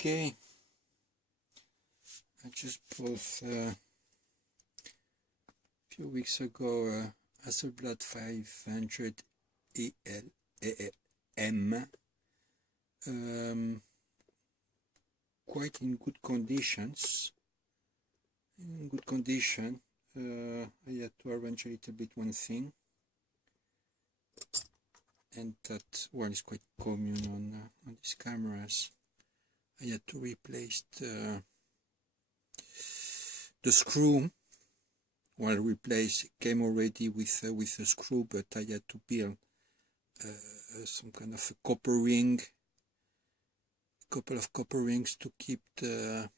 Okay, I just bought a few weeks ago Hasselblad 500 ELM, quite in good conditions. In good condition. I had to arrange a little bit one thing, and that one is quite common on these cameras. I had to replace the screw. Well, replace came already with a screw, but I had to build some kind of a copper ring, couple of copper rings to keep the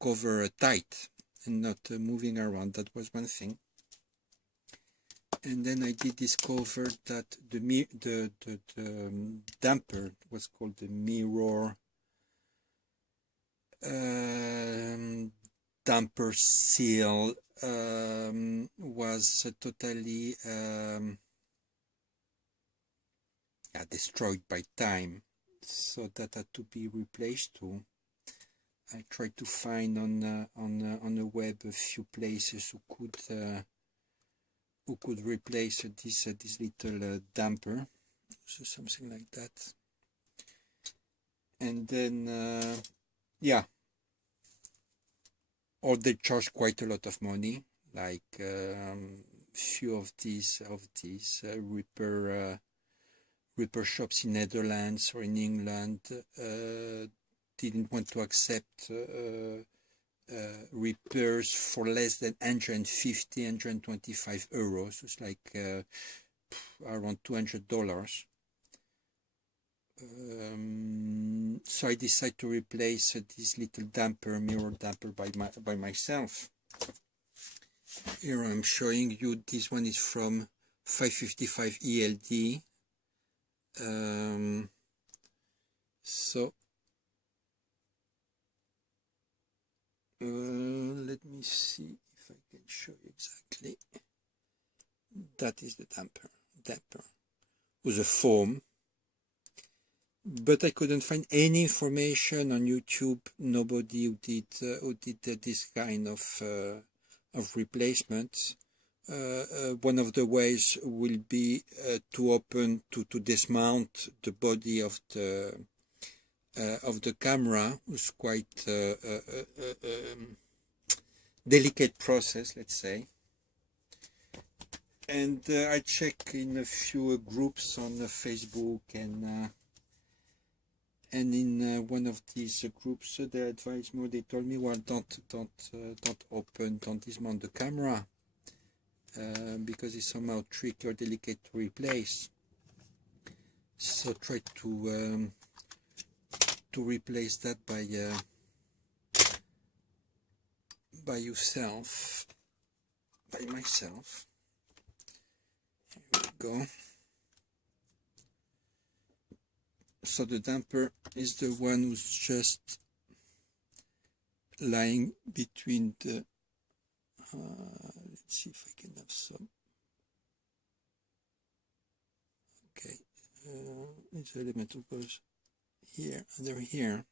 cover tight and not moving around. That was one thing. And then I did discover that the damper was called the mirror damper seal was totally destroyed by time, so that had to be replaced too. I tried to find on the web a few places who could replace this little damper, so something like that. And then or they charge quite a lot of money, like few of these repair shops in Netherlands or in England didn't want to accept repairs for less than 150, 125 euros. It's like around $200. So I decided to replace this little mirror damper by myself. Here I'm showing you, this one is from 555 ELD. So let me see if I can show you exactly. That is the damper with a foam. But I couldn't find any information on YouTube. Nobody who did this kind of replacement. One of the ways will be to dismount the body of the camera. It's quite delicate process, let's say. And I check in a few groups on Facebook and in one of these groups, they advised me. They told me, well, don't dismount the camera because it's somehow tricky or delicate to replace. So try to replace that by myself. Here we go. So the damper is the one who's just lying between the let's see if I can have some. Okay, it's element goes here, under here.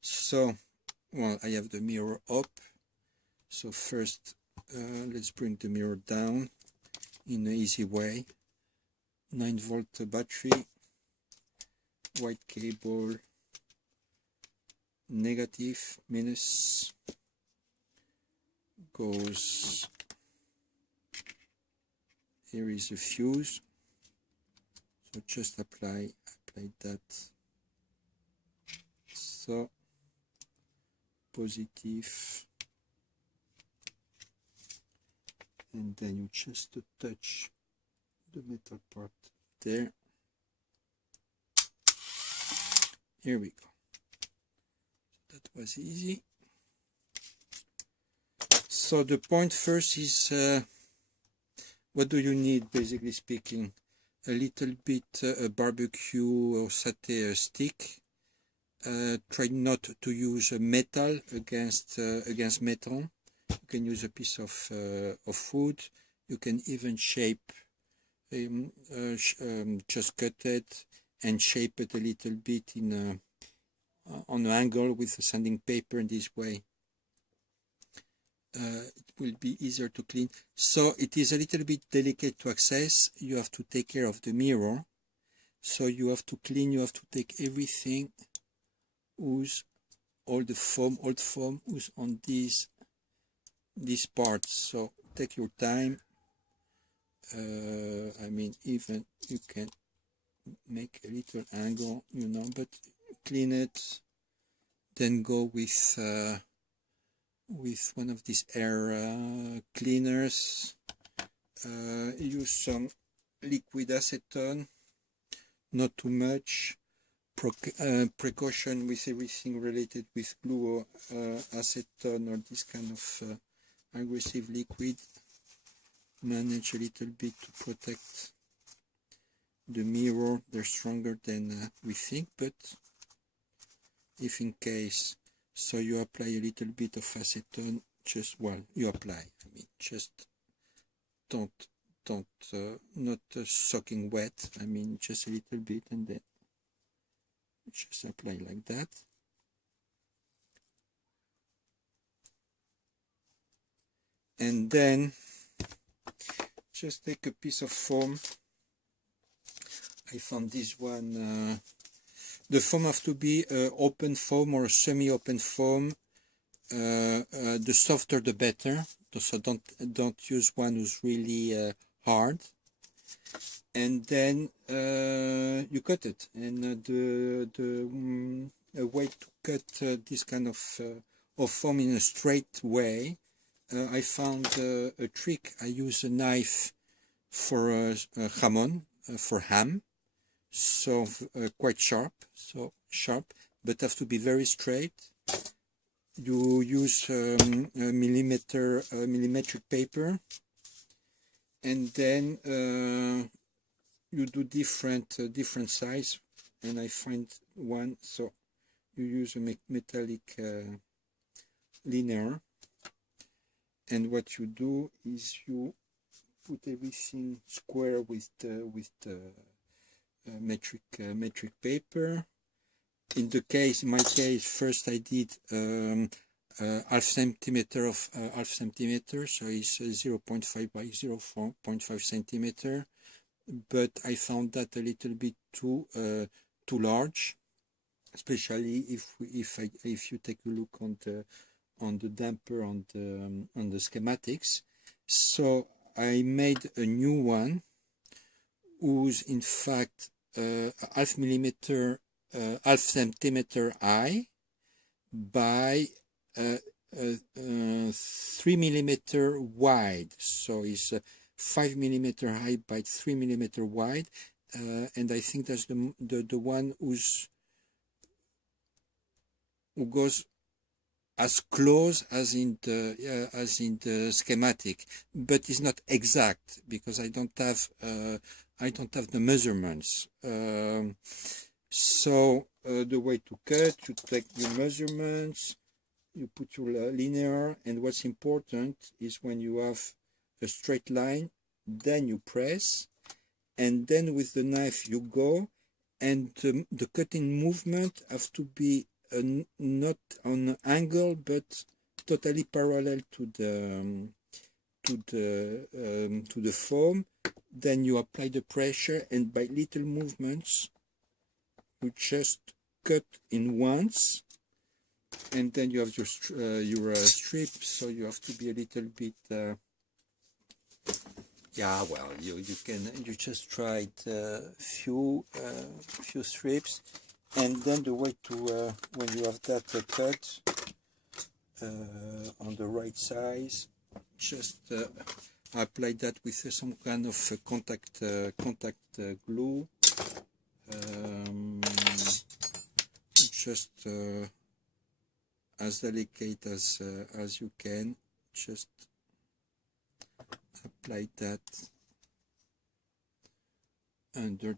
So, well, I have the mirror up. So first, let's bring the mirror down in an easy way. 9-volt battery. White cable, negative, minus, goes, here is a fuse, so just apply that, so positive, and then you just touch the metal part there. Here we go. That was easy. So the point first is what do you need, basically speaking? A little bit a barbecue or satay stick. Try not to use metal against metal. You can use a piece of wood. You can even shape just cut it and shape it a little bit in on an angle with the sanding paper. In this way it will be easier to clean. So it is a little bit delicate to access. You have to take care of the mirror, so you have to clean, you have to take everything who's all the foam, old foam who's on these parts. So take your time. I mean, even you can make a little angle, you know, but clean it, then go with one of these air cleaners. Use some liquid acetone, not too much. Precaution with everything related with glue or acetone or this kind of aggressive liquid. Manage a little bit to protect the mirror. They're stronger than we think, but if in case, so you apply a little bit of acetone, just, well, you apply, I mean, just don't not soaking wet, I mean, just a little bit, and then just apply like that. And then just take a piece of foam. I found this one. The foam have to be open foam or semi-open foam. The softer the better. So don't use one who's really hard. And then you cut it. And the way to cut this kind of foam in a straight way, I found a trick. I use a knife for jamon, for ham. So quite sharp, but have to be very straight. You use millimetric paper, and then you do different size. And I find one, so you use a metallic linear, and what you do is you put everything square with the metric paper. In my case, first I did half centimeter, so it's 0.5 by 0.5 centimeter. But I found that a little bit too large, especially if you take a look on the damper on the schematics. So I made a new one, who's in fact half centimeter high by 3 millimeter wide. So it's 5 millimeter high by 3 millimeter wide, and I think that's the one who goes as close as in the schematic, but it's not exact because I don't have the measurements. So the way to cut, you take your measurements, you put your linear, and what's important is when you have a straight line, then you press, and then with the knife you go, and the cutting movement have to be not on an angle but totally parallel to the foam. Then you apply the pressure, and by little movements you just cut in once, and then you have your strip. So you have to be a little bit yeah, well, you just try few strips, and then the way to when you have that cut on the right size, just apply that with some kind of contact glue, just as delicate as you can. Just apply that under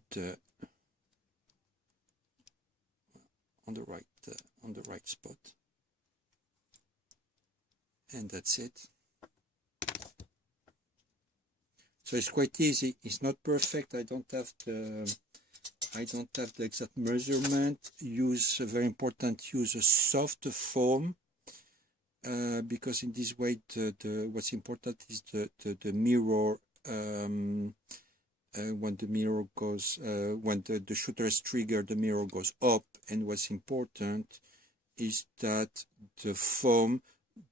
on the right spot, and that's it. So it's quite easy. It's not perfect. I don't have the exact measurement. Use very important. Use a soft foam because in this way what's important is the mirror. When the mirror goes, when the shooter is triggered, the mirror goes up, and what's important is that the foam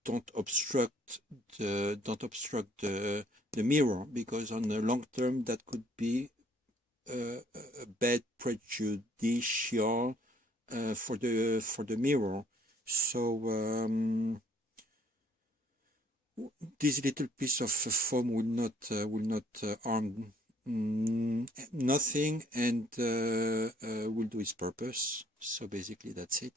don't obstruct the mirror, because on the long term that could be a bad prejudicial for the mirror. So this little piece of foam will not harm nothing, and will do its purpose. So basically that's it.